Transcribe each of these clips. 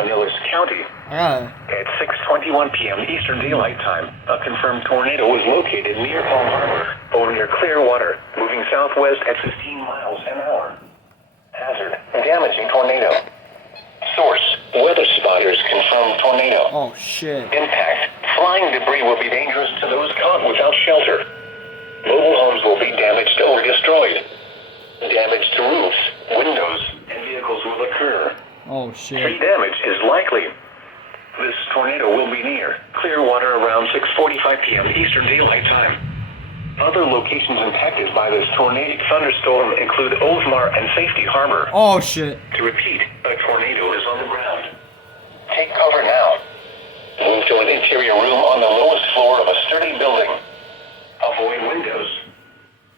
Pinellas County. At 6:21 p.m. Eastern Daylight Time, a confirmed tornado was located near Palm Harbor or near Clearwater, moving southwest at 15 miles an hour. Hazard, damaging tornado. Source, weather spotters confirm tornado. Oh, shit. Impact, flying debris will be dangerous to those caught without shelter. Mobile homes will be damaged or destroyed. Damage to roofs, windows, and vehicles will occur. Oh, shit. Tree damage is likely. This tornado will be near Clearwater around 6:45 p.m. Eastern Daylight Time. Other locations impacted by this tornadic thunderstorm include Oldsmar and Safety Harbor. Oh, shit. To repeat, a tornado is on the ground. Take cover now. Move to an interior room on the lowest floor of a sturdy building. Avoid windows.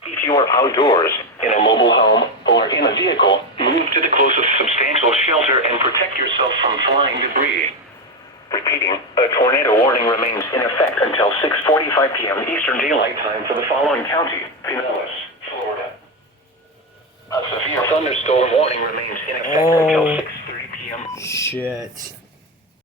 If you are outdoors, in a mobile home, or in a vehicle, move to the closest substantial shelter and protect yourself from flying debris. Repeating, a tornado warning remains in effect until 6:45 p.m. Eastern Daylight Time for the following county: Pinellas, Florida. A severe thunderstorm warning remains in effect until 6:30 p.m. Shit.